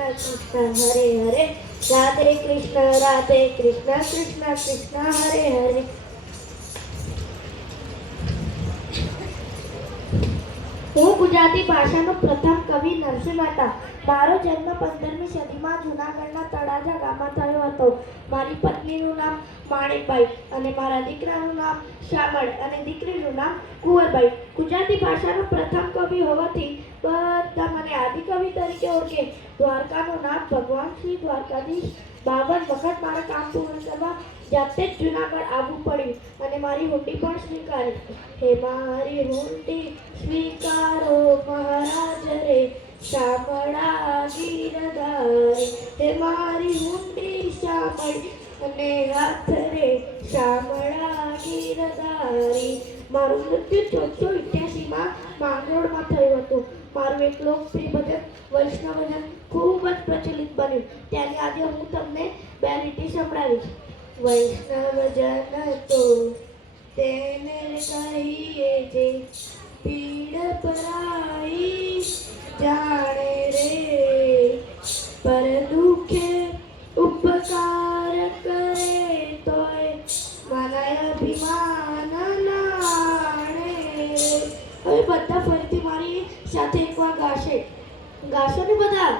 कृष्ण हरे हरे राधे कृष्ण कृष्ण कृष्ण हरे हरे। હું ગુજરાતી ભાષાનો પ્રથમ કવિ નરસિંહ મહેતા. મારો જન્મ 15મી સદીમાં જૂનાગઢના તળાજા ગામમાં થયો હતો. મારી પત્નીનું નામ માણેકબાઈ અને મારા દીકરાનું નામ શામળ અને દીકરીનું નામ કુંવરબાઈ. ગુજરાતી ભાષાનો પ્રથમ કવિ હોવાથી બધા મને આદિકવિ તરીકે ઓળખે. દ્વારકાનું નામ ભગવાન શ્રી દ્વારકાધીશ 52 વખત મારા કામ પૂર્ણ કરવા જાતે જ જૂનાગઢ આવવું પડ્યું અને મારી હુંડી પણ સ્વીકારી. હે મારી હુંડી સ્વીકારો મહારાજ રે શામળા ગીરધારી. હે મારી હુંડી શામળી અને હાથ રે શામળા ગીરધારી. મારું મૃત્યુ 1488માં માંગરોળમાં થયું હતું. મારું એક લોકપ્રિય ભજન વૈષ્ણવજન ખૂબ જ પ્રચલિત બન્યું. ત્યારે આજે હું તમને બે લીટી સંભળાવીશ. વૈષ્ણવજન તો તેને કહીએ જે પીડ પરાઈ જાણે રે, પર દુખે ઉપકાર કરે તોય મનાય અભિમાન નાણે રે. હવે બધા ફરીથી મારી સાથે એકવાર ગાશો ને બધા.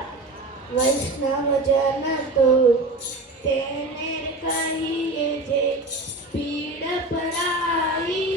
વૈષ્ણવજન તો તેને કહીએ જે પીડ પરાઈ